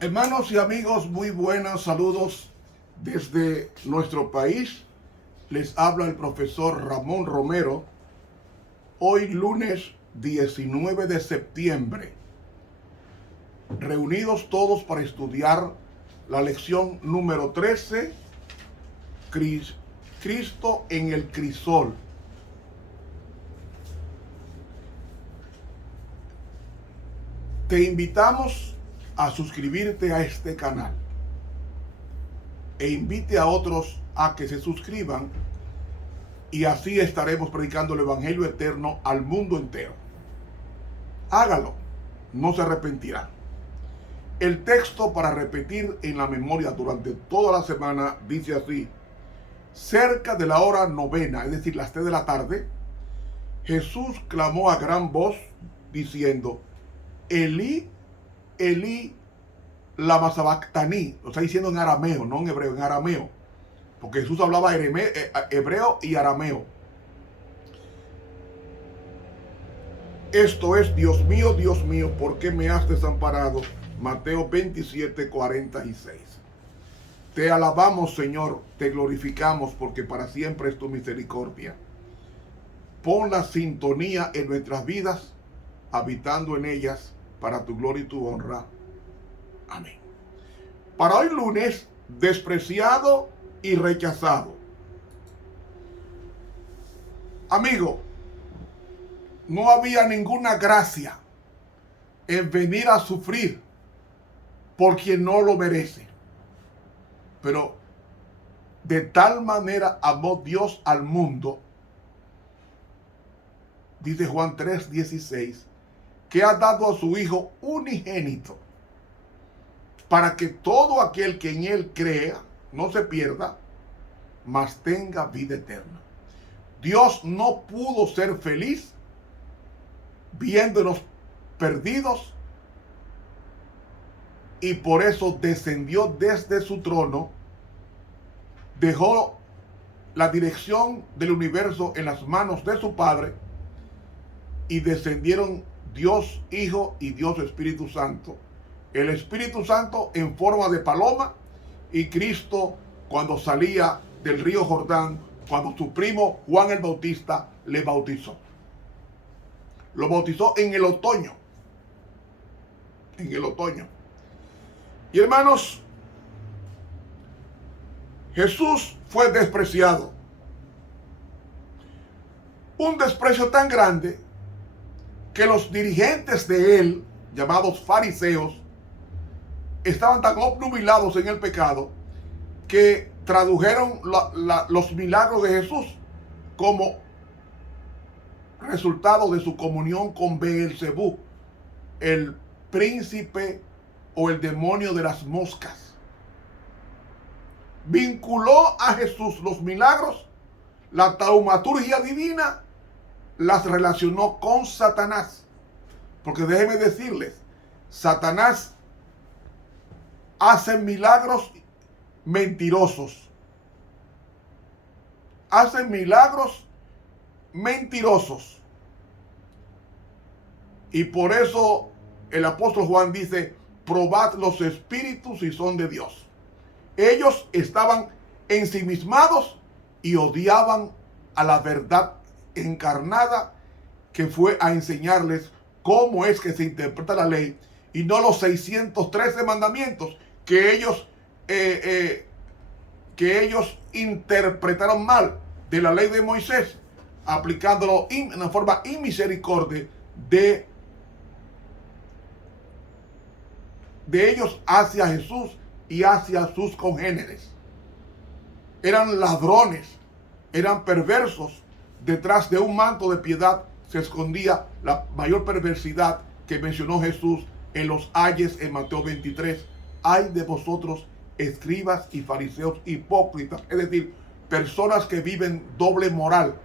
Hermanos y amigos, muy buenos saludos desde nuestro país. Les habla el profesor Ramón Romero. Hoy lunes 19 de septiembre, reunidos todos para estudiar la lección número 13, Cristo en el crisol. Te invitamos a suscribirte a este canal e invite a otros a que se suscriban, y así estaremos predicando el Evangelio eterno al mundo entero. Hágalo, no se arrepentirá. El texto para repetir en la memoria durante toda la semana dice así: cerca de la hora novena, es decir, las 3 de la tarde, Jesús clamó a gran voz diciendo: Elí, Elí, lama sabactani. Lo está diciendo en arameo, no en hebreo, en arameo, porque Jesús hablaba hebreo y arameo. Esto es: Dios mío, ¿por qué me has desamparado? Mateo 27, 46. Te alabamos, Señor, te glorificamos, porque para siempre es tu misericordia. Pon la sintonía en nuestras vidas, habitando en ellas para tu gloria y tu honra. Amén. Para hoy lunes, despreciado y rechazado. Amigo, no había ninguna gracia en venir a sufrir por quien no lo merece. Pero de tal manera amó Dios al mundo, dice Juan 3:16, que ha dado a su Hijo unigénito, para que todo aquel que en Él crea no se pierda, mas tenga vida eterna. Dios no pudo ser feliz viéndonos perdidos, y por eso descendió desde su trono, dejó la dirección del universo en las manos de su Padre, y descendieron Dios Hijo y Dios Espíritu Santo. El Espíritu Santo en forma de paloma, y Cristo cuando salía del río Jordán, cuando su primo Juan el Bautista le bautizó. Lo bautizó en el otoño. En el otoño. Y hermanos, Jesús fue despreciado. Un desprecio tan grande que los dirigentes de él, llamados fariseos, estaban tan obnubilados en el pecado que tradujeron los milagros de Jesús como resultado de su comunión con Beelzebú, el príncipe o el demonio de las moscas. Vinculó a Jesús los milagros, la taumaturgia divina, las relacionó con Satanás. Porque déjenme decirles, Satanás hace milagros mentirosos. Hace milagros mentirosos. Y por eso el apóstol Juan dice: probad los espíritus si son de Dios. Ellos estaban ensimismados y odiaban a la verdad encarnada, que fue a enseñarles cómo es que se interpreta la ley, y no los 613 mandamientos que ellos interpretaron mal de la ley de Moisés, aplicándolo en una forma inmisericordia de ellos hacia Jesús y hacia sus congéneres. Eran ladrones, eran perversos. Detrás de un manto de piedad se escondía la mayor perversidad que mencionó Jesús en los ayes en Mateo 23. Ay de vosotros, escribas y fariseos hipócritas, es decir, personas que viven doble moral.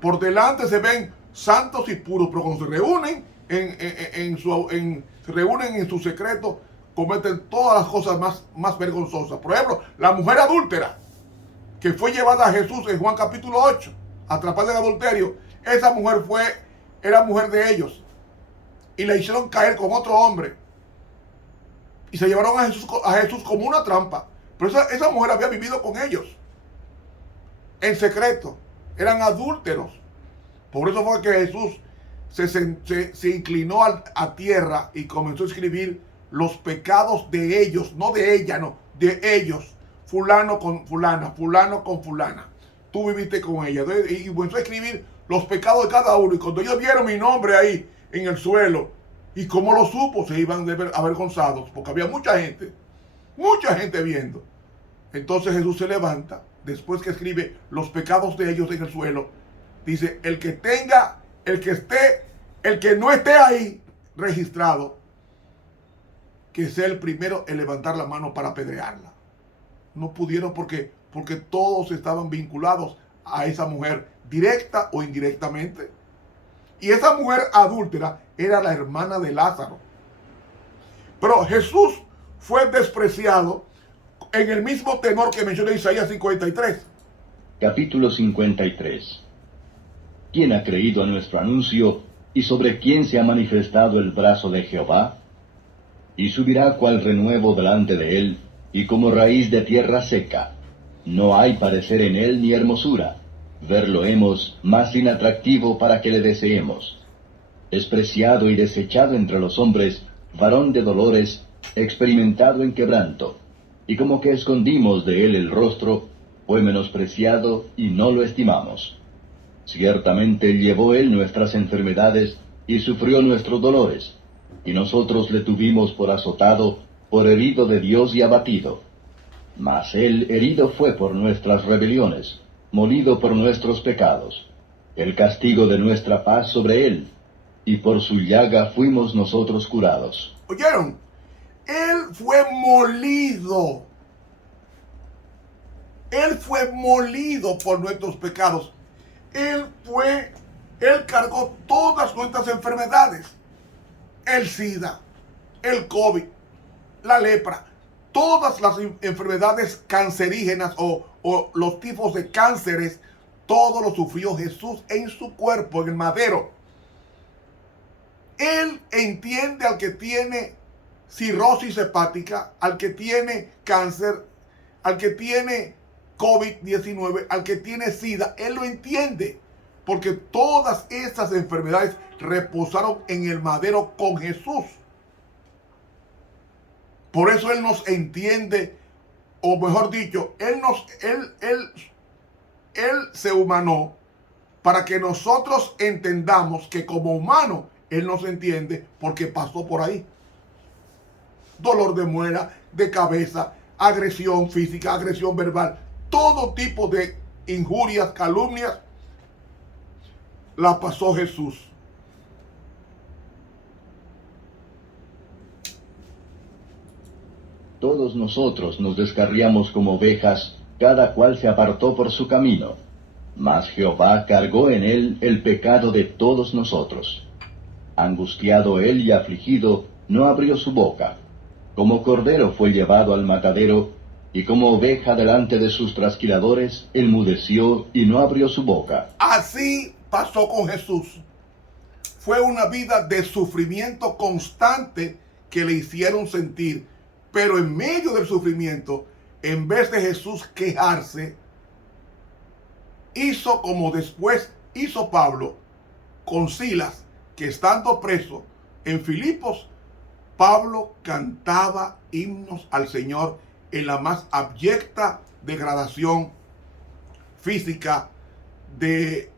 Por delante se ven santos y puros, pero cuando se reúnen se reúnen en su secreto, cometen todas las cosas más vergonzosas. Por ejemplo, la mujer adúltera que fue llevada a Jesús en Juan capítulo 8, atrapada en adulterio. Esa mujer era mujer de ellos, y la hicieron caer con otro hombre, y se llevaron a Jesús como una trampa. Pero esa mujer había vivido con ellos en secreto, eran adúlteros. Por eso fue que Jesús se inclinó a tierra y comenzó a escribir los pecados de ellos, no de ella, no, de ellos, fulano con fulana, fulano con fulana. Tú viviste con ella. Y comenzó a escribir los pecados de cada uno. Y cuando ellos vieron mi nombre ahí en el suelo, y cómo lo supo, se iban avergonzados, porque había mucha gente viendo. Entonces Jesús se levanta, después que escribe los pecados de ellos en el suelo, dice, el que no esté ahí registrado, que sea el primero en levantar la mano para apedrearla. No pudieron porque todos estaban vinculados a esa mujer, directa o indirectamente. Y esa mujer adúltera era la hermana de Lázaro. Pero Jesús fue despreciado en el mismo tenor que menciona Isaías 53. Capítulo 53. ¿Quién ha creído a nuestro anuncio y sobre quién se ha manifestado el brazo de Jehová? Y subirá cual renuevo delante de él, y como raíz de tierra seca. No hay parecer en él ni hermosura. Verlo hemos, más inatractivo para que le deseemos. Despreciado y desechado entre los hombres, varón de dolores, experimentado en quebranto. Y como que escondimos de él el rostro, fue menospreciado y no lo estimamos. Ciertamente llevó él nuestras enfermedades y sufrió nuestros dolores. Y nosotros le tuvimos por azotado, por herido de Dios y abatido. Mas él herido fue por nuestras rebeliones, molido por nuestros pecados. El castigo de nuestra paz sobre él, y por su llaga fuimos nosotros curados. ¿Oyeron? Él fue molido. Él fue molido por nuestros pecados. Él cargó todas nuestras enfermedades. El SIDA, el COVID, la lepra, todas las enfermedades cancerígenas o los tipos de cánceres, todo lo sufrió Jesús en su cuerpo, en el madero. Él entiende al que tiene cirrosis hepática, al que tiene cáncer, al que tiene COVID-19, al que tiene SIDA. Él lo entiende, porque todas estas enfermedades reposaron en el madero con Jesús. Por eso Él nos entiende, o mejor dicho, Él se humanó para que nosotros entendamos que como humano Él nos entiende porque pasó por ahí. Dolor de muela, de cabeza, agresión física, agresión verbal, todo tipo de injurias, calumnias, la pasó Jesús. Todos nosotros nos descarriamos como ovejas, cada cual se apartó por su camino. Mas Jehová cargó en él el pecado de todos nosotros. Angustiado él y afligido, no abrió su boca. Como cordero fue llevado al matadero, y como oveja delante de sus trasquiladores, enmudeció y no abrió su boca. Así pasó con Jesús. Fue una vida de sufrimiento constante que le hicieron sentir. Pero en medio del sufrimiento, en vez de Jesús quejarse, hizo como después hizo Pablo con Silas, que estando preso en Filipos, Pablo cantaba himnos al Señor en la más abyecta degradación física de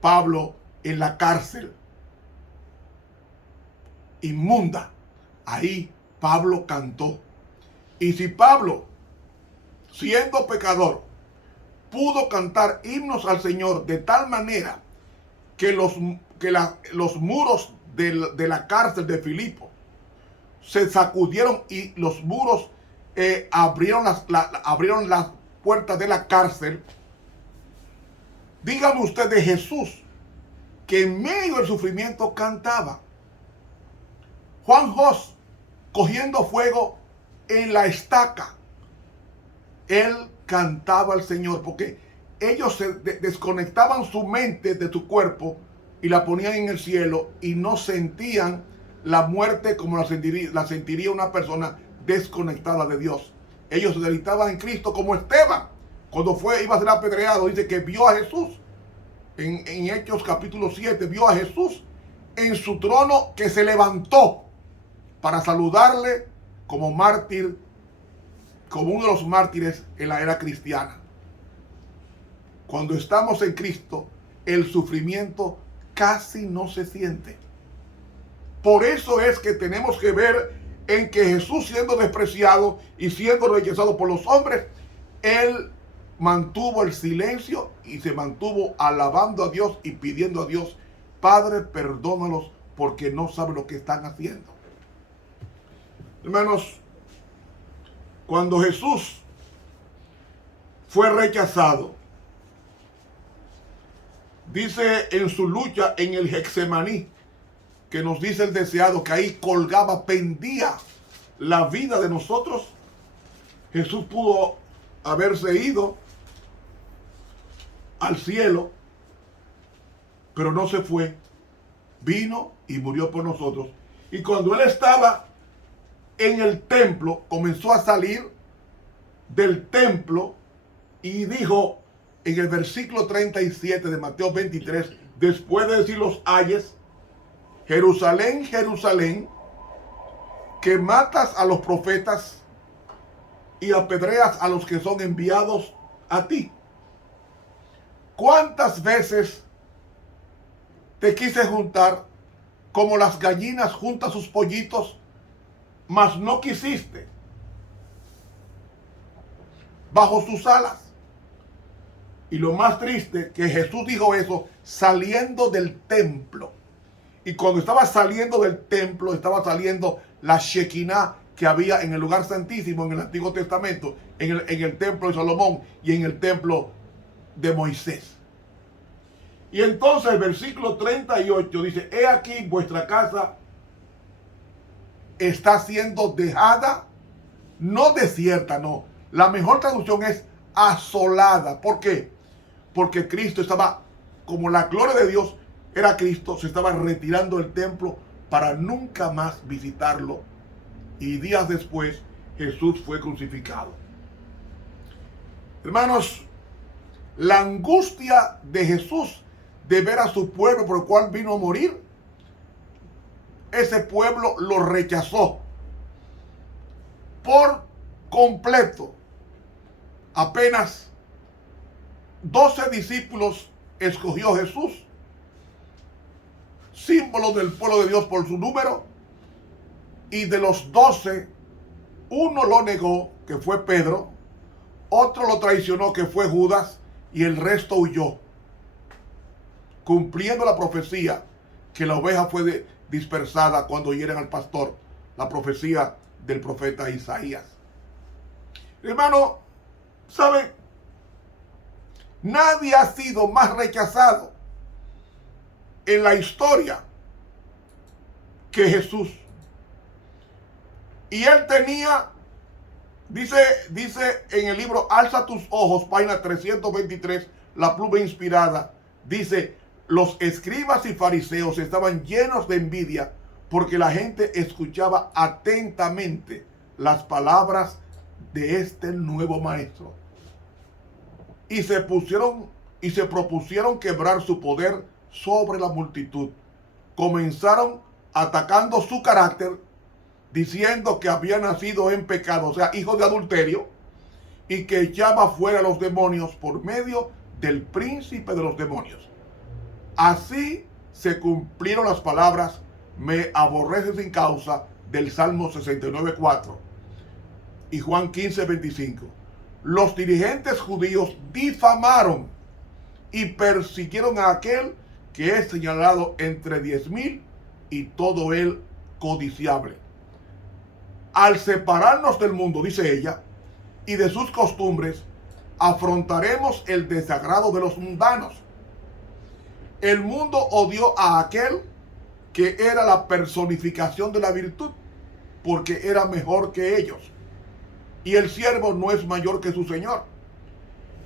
Pablo en la cárcel inmunda. Ahí Pablo cantó. Y si Pablo, siendo pecador, pudo cantar himnos al Señor de tal manera que los muros de la cárcel de Filipos se sacudieron y los muros abrieron las puertas de la cárcel, dígame usted de Jesús, que en medio del sufrimiento cantaba. Juan Jos, cogiendo fuego en la estaca, él cantaba al Señor, porque ellos se desconectaban su mente de su cuerpo y la ponían en el cielo y no sentían la muerte como la sentiría una persona desconectada de Dios. Ellos se deleitaban en Cristo, como Esteban, cuando iba a ser apedreado, dice que vio a Jesús. En Hechos capítulo 7, vio a Jesús en su trono, que se levantó para saludarle como mártir, como uno de los mártires en la era cristiana. Cuando estamos en Cristo, el sufrimiento casi no se siente. Por eso es que tenemos que ver en que Jesús, siendo despreciado y siendo rechazado por los hombres, Él mantuvo el silencio y se mantuvo alabando a Dios y pidiendo a Dios: Padre, perdónalos porque no saben lo que están haciendo. Hermanos, cuando Jesús fue rechazado, dice en su lucha en el Getsemaní, que nos dice el deseado, que ahí colgaba, pendía la vida de nosotros. Jesús pudo haberse ido al cielo, pero no se fue. Vino y murió por nosotros. Y cuando Él estaba en el templo, comenzó a salir del templo y dijo en el versículo 37 de Mateo 23, después de decir los ayes: Jerusalén, Jerusalén, que matas a los profetas y apedreas a los que son enviados a ti. ¿Cuántas veces te quise juntar como las gallinas juntan sus pollitos, mas no quisiste, bajo sus alas? Y lo más triste, que Jesús dijo eso saliendo del templo. Y cuando estaba saliendo del templo, estaba saliendo la Shekinah que había en el lugar santísimo en el Antiguo Testamento, en el templo de Salomón y en el templo de Moisés. Y entonces el versículo 38 dice: he aquí vuestra casa está siendo dejada, no desierta, no. La mejor traducción es asolada. ¿Por qué? Porque Cristo estaba, como la gloria de Dios era Cristo, se estaba retirando del templo para nunca más visitarlo. Y días después Jesús fue crucificado. Hermanos, la angustia de Jesús de ver a su pueblo por el cual vino a morir, ese pueblo lo rechazó por completo. Apenas 12 discípulos escogió Jesús, símbolo del pueblo de Dios por su número, y de los 12, uno lo negó, que fue Pedro, otro lo traicionó, que fue Judas, y el resto huyó, cumpliendo la profecía que la oveja fue dispersada cuando hieren al pastor, la profecía del profeta Isaías. Hermano, ¿saben? Nadie ha sido más rechazado en la historia que Jesús. Y Él tenía, dice en el libro Alza tus ojos, página 323, la pluma inspirada, dice: los escribas y fariseos estaban llenos de envidia porque la gente escuchaba atentamente las palabras de este nuevo maestro. Y se propusieron quebrar su poder sobre la multitud. Comenzaron atacando su carácter, diciendo que había nacido en pecado, o sea, hijo de adulterio, y que echaba fuera a los demonios por medio del príncipe de los demonios. Así se cumplieron las palabras: me aborrece sin causa, del Salmo 69:4 y Juan 15:25. Los dirigentes judíos difamaron y persiguieron a aquel que es señalado entre 10,000 y todo él codiciable. Al separarnos del mundo, dice ella, y de sus costumbres, afrontaremos el desagrado de los mundanos. El mundo odió a aquel que era la personificación de la virtud, porque era mejor que ellos. Y el siervo no es mayor que su señor.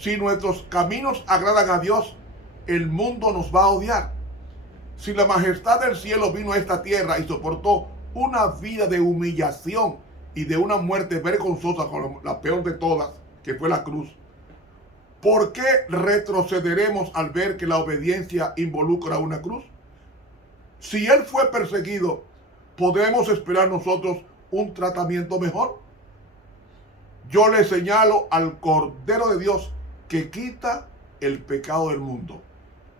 Si nuestros caminos agradan a Dios, el mundo nos va a odiar. Si la majestad del cielo vino a esta tierra y soportó una vida de humillación y de una muerte vergonzosa, con la peor de todas, que fue la cruz, ¿por qué retrocederemos al ver que la obediencia involucra una cruz? Si Él fue perseguido, ¿podemos esperar nosotros un tratamiento mejor? Yo le señalo al Cordero de Dios que quita el pecado del mundo.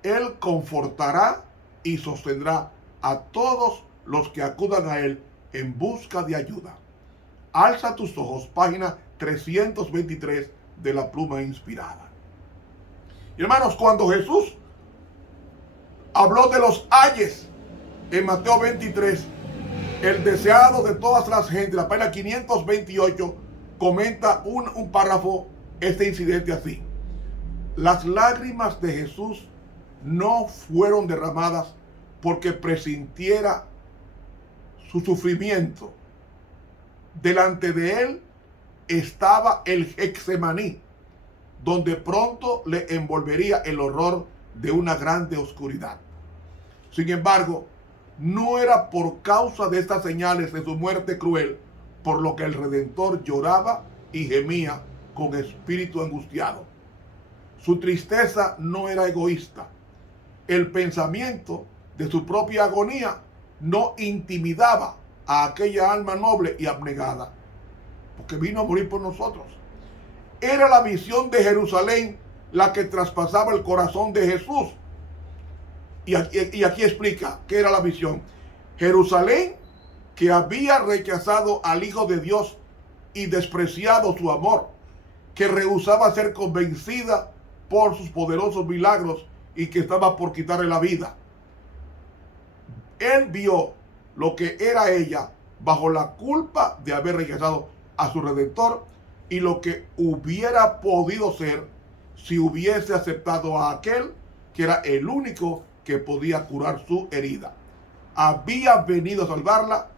Él confortará y sostendrá a todos los que acudan a Él en busca de ayuda. Alza tus ojos, página 323 de la Pluma Inspirada. Y hermanos, cuando Jesús habló de los ayes en Mateo 23, el deseado de todas las gentes, la página 528, comenta un párrafo, este incidente así: las lágrimas de Jesús no fueron derramadas porque presintiera su sufrimiento. Delante de él estaba el Getsemaní, donde pronto le envolvería el horror de una grande oscuridad. Sin embargo, no era por causa de estas señales de su muerte cruel por lo que el Redentor lloraba y gemía con espíritu angustiado. Su tristeza no era egoísta. El pensamiento de su propia agonía no intimidaba a aquella alma noble y abnegada, porque vino a morir por nosotros. Era la visión de Jerusalén la que traspasaba el corazón de Jesús. Y aquí explica qué era la visión. Jerusalén, que había rechazado al Hijo de Dios y despreciado su amor, que rehusaba ser convencida por sus poderosos milagros y que estaba por quitarle la vida. Él vio lo que era ella bajo la culpa de haber rechazado a su Redentor y lo que hubiera podido ser si hubiese aceptado a aquel que era el único que podía curar su herida. Había venido a salvarla.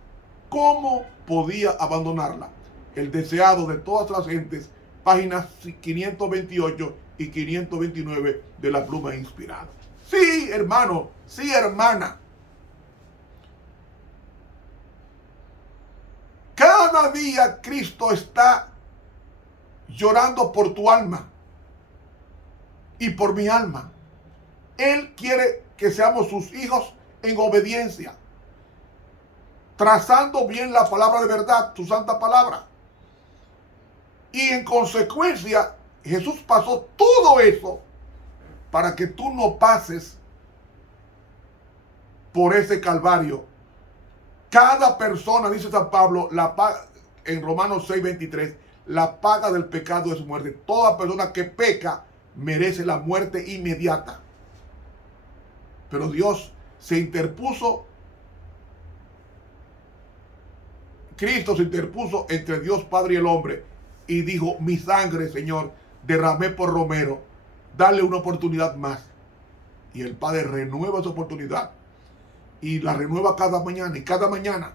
¿Cómo podía abandonarla? El deseado de todas las gentes, páginas 528 y 529 de la Pluma Inspirada. Sí, hermano, sí, hermana. Cada día Cristo está llorando por tu alma y por mi alma. Él quiere que seamos sus hijos en obediencia, trazando bien la palabra de verdad, su santa palabra. Y en consecuencia, Jesús pasó todo eso para que tú no pases por ese calvario. Cada persona, dice San Pablo, en Romanos 6:23, la paga del pecado es muerte. Toda persona que peca merece la muerte inmediata. Pero Dios se interpuso, Cristo se interpuso entre Dios Padre y el hombre y dijo: mi sangre, Señor, derramé por Romero, dale una oportunidad más. Y el Padre renueva esa oportunidad y la renueva cada mañana y cada mañana,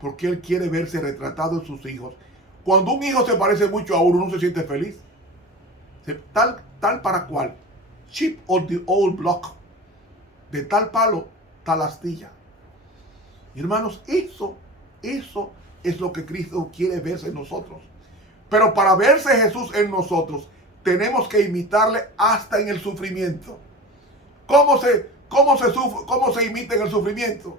porque Él quiere verse retratado en sus hijos. Cuando un hijo se parece mucho a uno, uno se siente feliz. Tal para cual, chip on the old block, de tal palo, tal astilla. Y hermanos, eso es lo que Cristo quiere verse en nosotros. Pero para verse Jesús en nosotros, tenemos que imitarle hasta en el sufrimiento. ¿Cómo se imita en el sufrimiento?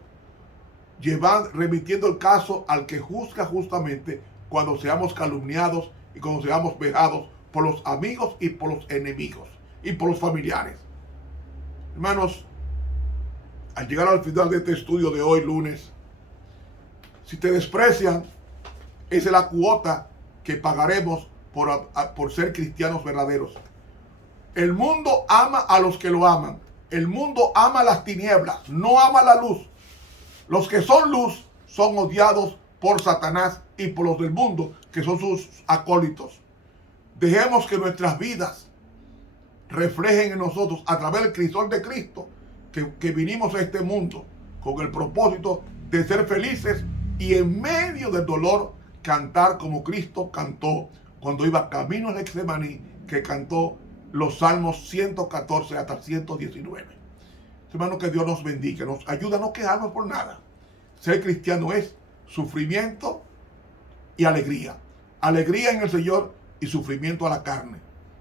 Remitiendo el caso al que juzga justamente cuando seamos calumniados y cuando seamos vejados por los amigos y por los enemigos y por los familiares. Hermanos, al llegar al final de este estudio de hoy, lunes, si te desprecian, esa es la cuota que pagaremos por ser cristianos verdaderos. El mundo ama a los que lo aman. El mundo ama las tinieblas, no ama la luz. Los que son luz son odiados por Satanás y por los del mundo, que son sus acólitos. Dejemos que nuestras vidas reflejen en nosotros, a través del crisol de Cristo, que vinimos a este mundo con el propósito de ser felices y en medio del dolor cantar como Cristo cantó cuando iba camino al Getsemaní, que cantó los Salmos 114 hasta 119. Hermano, que Dios nos bendiga, nos ayuda a no quejarnos por nada. Ser cristiano es sufrimiento y alegría. Alegría en el Señor y sufrimiento a la carne,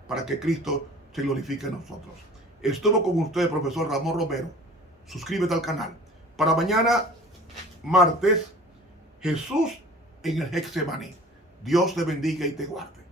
para que Cristo se glorifique en nosotros. Estuvo con usted el profesor Ramón Romero. Suscríbete al canal. Para mañana, martes, Jesús en el Getsemaní. Dios te bendiga y te guarde.